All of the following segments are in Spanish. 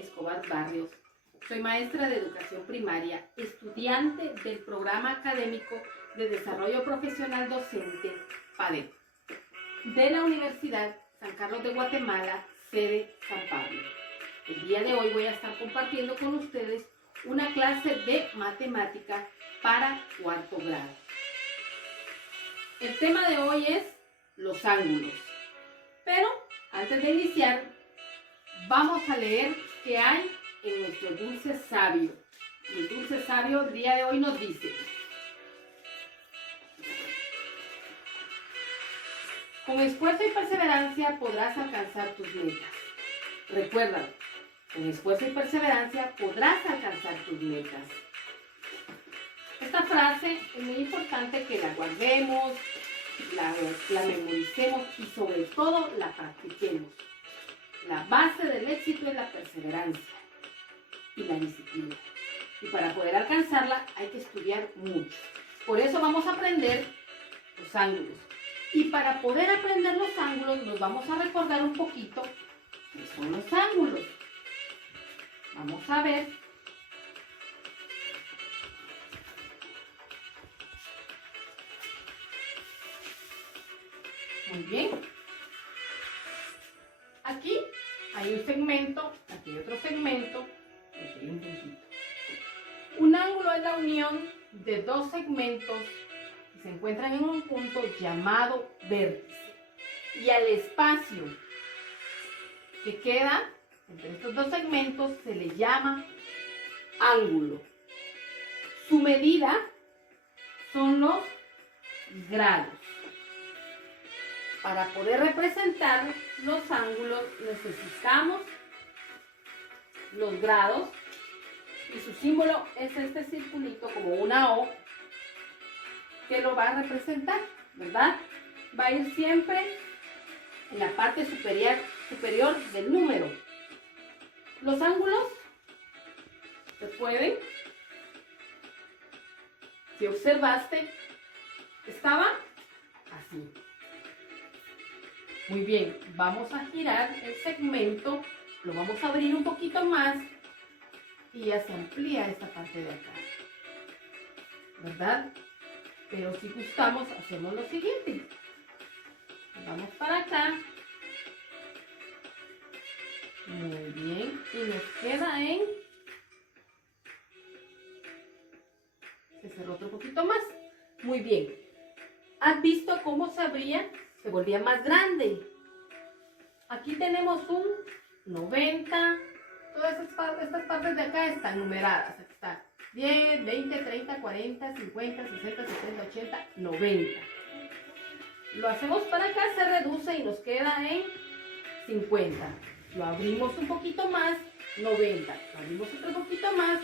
Escobar Barrios. Soy maestra de educación primaria, estudiante del programa académico de desarrollo profesional docente, PADEP, de la Universidad San Carlos de Guatemala, sede San Pablo. El día de hoy voy a estar compartiendo con ustedes una clase de matemática para cuarto grado. El tema de hoy es los ángulos. Pero antes de iniciar, vamos a leer qué hay en nuestro dulce sabio. Y el dulce sabio el día de hoy nos dice: con esfuerzo y perseverancia podrás alcanzar tus metas. Recuerda, con esfuerzo y perseverancia podrás alcanzar tus metas. Esta frase es muy importante que la guardemos, la memoricemos y sobre todo la practiquemos. La base del éxito es la perseverancia y la disciplina. Y para poder alcanzarla hay que estudiar mucho. Por eso vamos a aprender los ángulos. Y para poder aprender los ángulos nos vamos a recordar un poquito qué son los ángulos. Vamos a ver. Muy bien. Aquí hay un segmento, aquí hay otro segmento, aquí hay un puntito. Un ángulo es la unión de dos segmentos que se encuentran en un punto llamado vértice. Y al espacio que queda entre estos dos segmentos se le llama ángulo. Su medida son los grados. Para poder representar los ángulos necesitamos los grados y su símbolo es este circulito como una O que lo va a representar, ¿verdad? Va a ir siempre en la parte superior del número. Los ángulos se pueden, si observaste, estaba así. Muy bien, vamos a girar el segmento, lo vamos a abrir un poquito más y ya se amplía esta parte de acá, ¿verdad? Pero si gustamos, hacemos lo siguiente. Vamos para acá. Muy bien, y nos queda en... Se cerró otro poquito más. Muy bien. ¿Has visto cómo se abría? Se volvía más grande. Aquí tenemos un 90. Todas estas partes de acá están numeradas. Aquí está 10, 20, 30, 40, 50, 60, 70, 80, 90. Lo hacemos para acá, se reduce y nos queda en 50. Lo abrimos un poquito más, 90. Lo abrimos otro poquito más,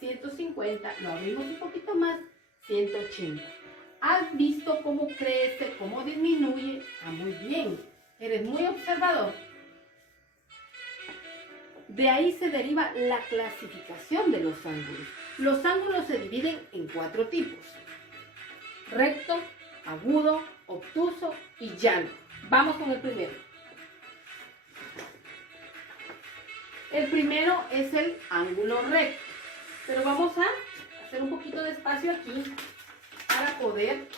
150. Lo abrimos un poquito más, 180. ¿Has visto cómo crece, cómo disminuye? Ah, muy bien. Eres muy observador. De ahí se deriva la clasificación de los ángulos. Los ángulos se dividen en 4 tipos: recto, agudo, obtuso y llano. Vamos con el primero. El primero es el ángulo recto. Pero vamos a hacer un poquito de espacio aquí para poder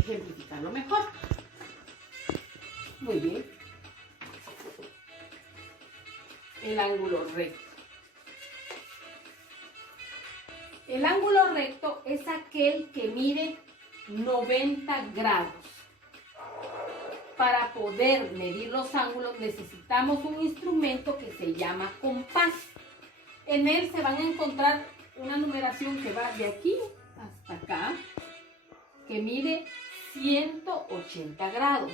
ejemplificarlo mejor. Muy bien. El ángulo recto. El ángulo recto es aquel que mide 90 grados. Para poder medir los ángulos necesitamos un instrumento que se llama compás. En él se van a encontrar una numeración que va de aquí hasta acá, que mide 180 grados.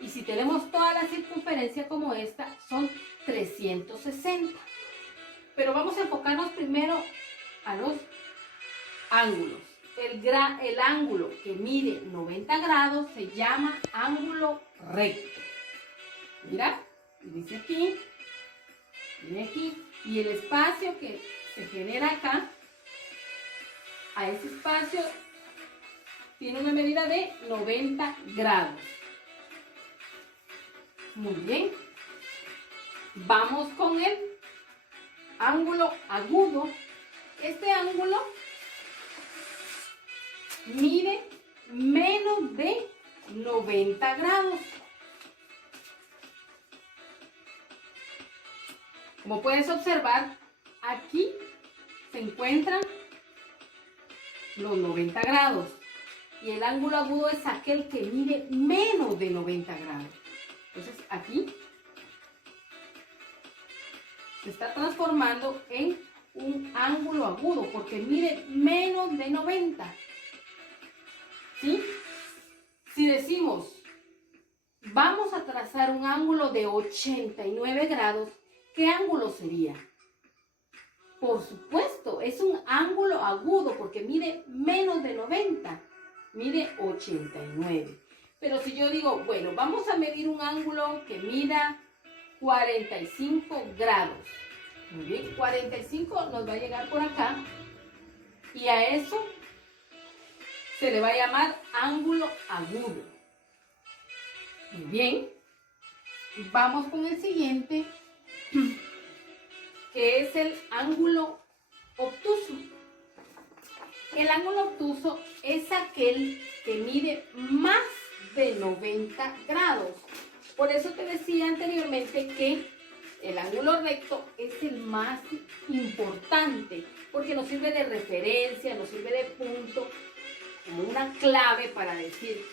Y si tenemos toda la circunferencia como esta, son 360. Pero vamos a enfocarnos primero a los ángulos. El ángulo que mide 90 grados se llama ángulo recto. Mira, dice aquí, viene aquí, y el espacio que se genera acá, a ese espacio tiene una medida de 90 grados. Muy bien. Vamos con el ángulo agudo. Este ángulo mide menos de 90 grados. Como puedes observar, aquí se encuentran los 90 grados. Y el ángulo agudo es aquel que mide menos de 90 grados. Entonces aquí se está transformando en un ángulo agudo porque mide menos de 90. ¿Sí? Si decimos, vamos a trazar un ángulo de 89 grados, ¿qué ángulo sería? Por supuesto, es un ángulo agudo porque mide menos de 90. Mide 89. Pero si yo digo, bueno, vamos a medir un ángulo que mida 45 grados. Muy bien, 45 nos va a llegar por acá. Y a eso se le va a llamar ángulo agudo. Muy bien. Vamos con el siguiente, que es el ángulo obtuso. El ángulo obtuso es aquel que mide más de 90 grados. Por eso te decía anteriormente que el ángulo recto es el más importante, porque nos sirve de referencia, nos sirve de punto, como una clave para decir,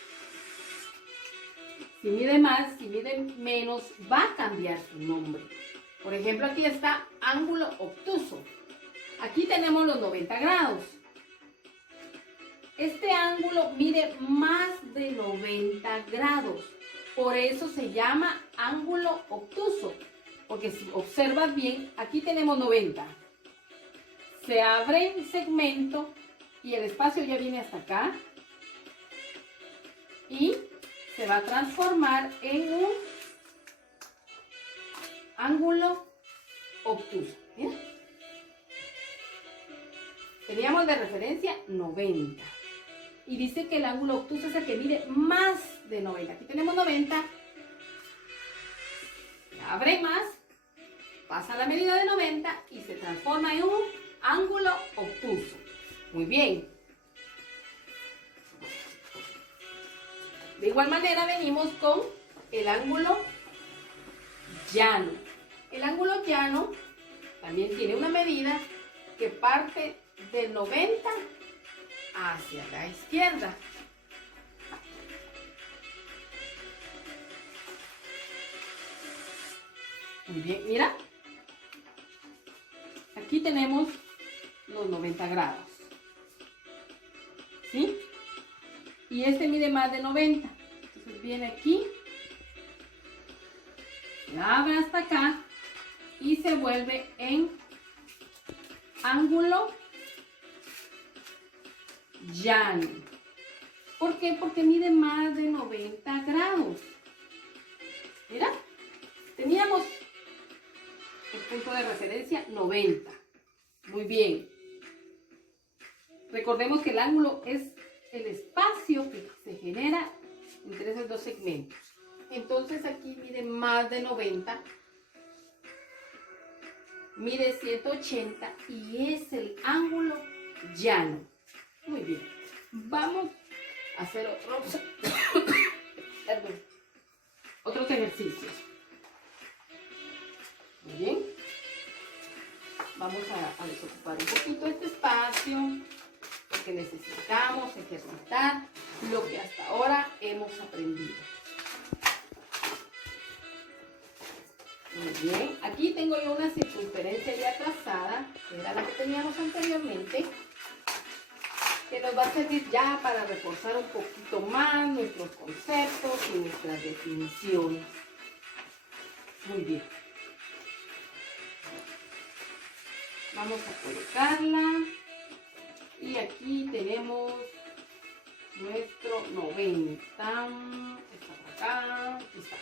si mide más, si mide menos, va a cambiar su nombre. Por ejemplo, aquí está ángulo obtuso. Aquí tenemos los 90 grados. Este ángulo mide más de 90 grados. Por eso se llama ángulo obtuso. Porque si observas bien, aquí tenemos 90. Se abre el segmento y el espacio ya viene hasta acá. Y se va a transformar en un ángulo obtuso. ¿Mira? Teníamos de referencia 90. Y dice que el ángulo obtuso es el que mide más de 90. Aquí tenemos 90. Abre más, pasa la medida de 90 y se transforma en un ángulo obtuso. Muy bien. De igual manera venimos con el ángulo llano. El ángulo llano también tiene una medida que parte del 90 hacia la izquierda. Muy bien, mira. Aquí tenemos los 90 grados. ¿Sí? Y este mide más de 90. Entonces viene aquí, la abre hasta acá y se vuelve en ángulo llano. ¿Por qué? Porque mide más de 90 grados. Mira, teníamos el punto de referencia 90. Muy bien. Recordemos que el ángulo es el espacio que se genera entre esos dos segmentos. Entonces aquí mide más de 90, mide 180 y es el ángulo llano. Muy bien. Vamos a hacer otros ejercicios. Muy bien. Vamos a desocupar un poquito este espacio porque necesitamos ejercitar lo que hasta ahora hemos aprendido. Muy bien, aquí tengo yo una circunferencia ya trazada, que era la que teníamos anteriormente, que nos va a servir ya para reforzar un poquito más nuestros conceptos y nuestras definiciones. Muy bien. Vamos a colocarla. Y aquí tenemos nuestro 90. Está por acá. Aquí está.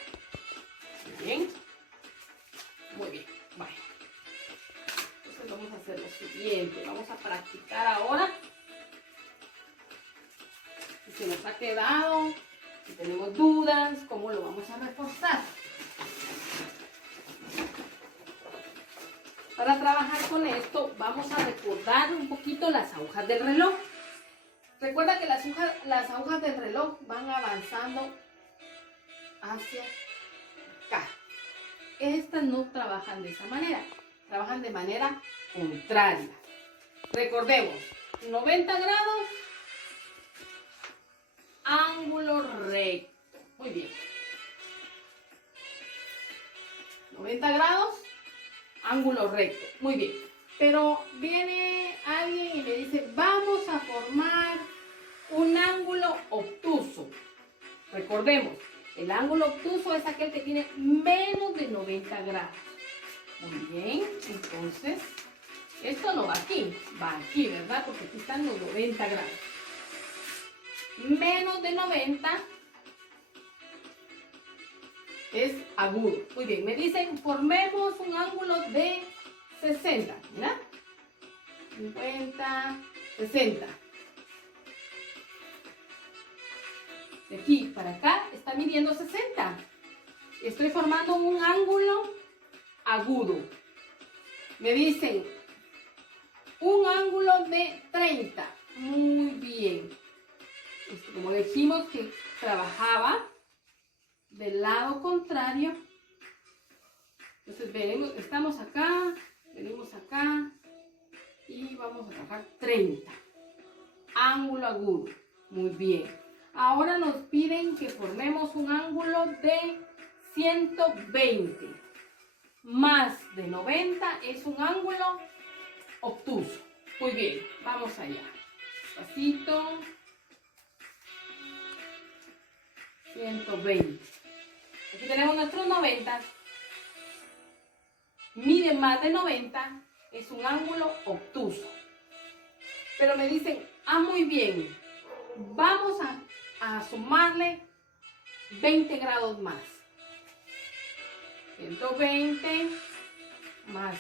Muy bien. Muy bien. Bueno. Entonces vamos a hacer lo siguiente. Vamos a practicar ahora. Si se nos ha quedado, si tenemos dudas, ¿cómo lo vamos a reforzar? Para trabajar con esto, vamos a recordar un poquito las agujas del reloj. Recuerda que las agujas del reloj van avanzando hacia acá. Estas no trabajan de esa manera, trabajan de manera contraria. Recordemos, 90 grados, ángulo recto. Muy bien. 90 grados, ángulo recto. Muy bien. Pero viene alguien y me dice, vamos a formar un ángulo obtuso. Recordemos, el ángulo obtuso es aquel que tiene menos de 90 grados. Muy bien, entonces, esto no va aquí, va aquí, ¿verdad? Porque aquí están los 90 grados. Menos de 90 es agudo. Muy bien, me dicen, formemos un ángulo de 60, ¿verdad? 50, 60. De aquí para acá está midiendo 60. Estoy formando un ángulo agudo. Me dicen un ángulo de 30. Muy bien. Como dijimos que trabajaba del lado contrario. Entonces venimos, estamos acá, venimos acá y vamos a trabajar 30. Ángulo agudo. Muy bien. Ahora nos piden que formemos un ángulo de 120. Más de 90 es un ángulo obtuso. Muy bien, vamos allá. Despacito. 120. Aquí tenemos nuestros 90. Mide más de 90, es un ángulo obtuso. Pero me dicen, muy bien, vamos a sumarle 20 grados más. 120 más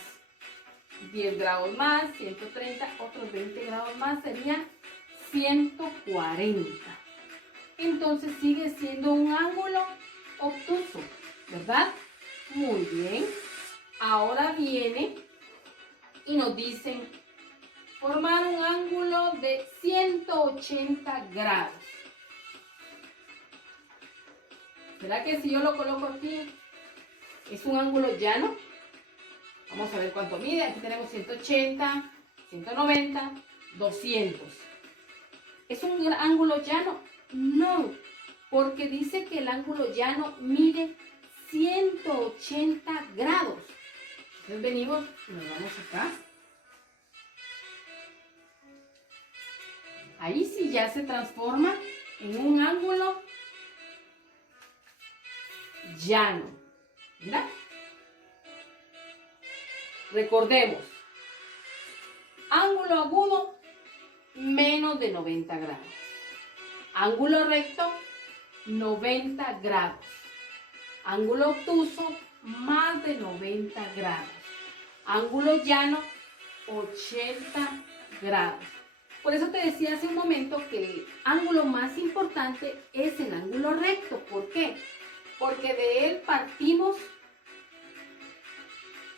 10 grados más, 130, otros 20 grados más, sería 140. Entonces sigue siendo un ángulo obtuso, ¿verdad? Muy bien. Ahora viene y nos dicen formar un ángulo de 180 grados. ¿Será que si yo lo coloco aquí es un ángulo llano? Vamos a ver cuánto mide. Aquí tenemos 180, 190, 200. ¿Es un ángulo llano? No, porque dice que el ángulo llano mide 180 grados. Entonces venimos y nos vamos acá. Ahí sí ya se transforma en un ángulo llano. ¿Verdad? Recordemos, ángulo agudo menos de 90 grados. Ángulo recto, 90 grados. Ángulo obtuso, más de 90 grados. Ángulo llano, 80 grados. Por eso te decía hace un momento que el ángulo más importante es el ángulo recto. ¿Por qué? Porque de él partimos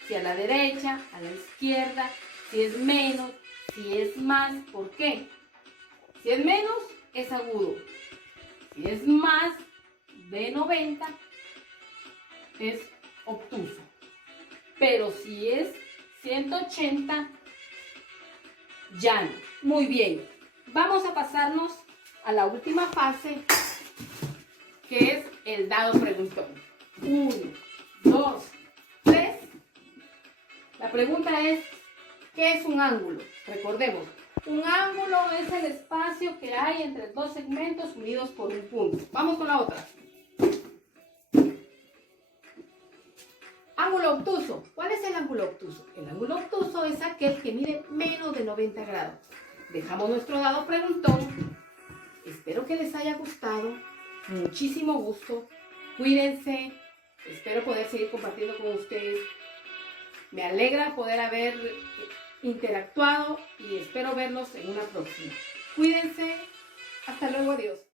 si a la derecha, a la izquierda, si es menos, si es más. ¿Por qué? Si es menos, es agudo. Si es más de 90, es obtuso. Pero si es 180, llano. Muy bien. Vamos a pasarnos a la última fase, que es el dado preguntón. 1, 2, 3. La pregunta es, ¿qué es un ángulo? Recordemos, un ángulo es el espacio que hay entre dos segmentos unidos por un punto. Vamos con la otra. Ángulo obtuso. ¿Cuál es el ángulo obtuso? El ángulo obtuso es aquel que mide menos de 90 grados. Dejamos nuestro dado preguntón. Espero que les haya gustado. Muchísimo gusto. Cuídense. Espero poder seguir compartiendo con ustedes. Me alegra poder haber interactuado y espero vernos en una próxima. Cuídense. Hasta luego. Adiós.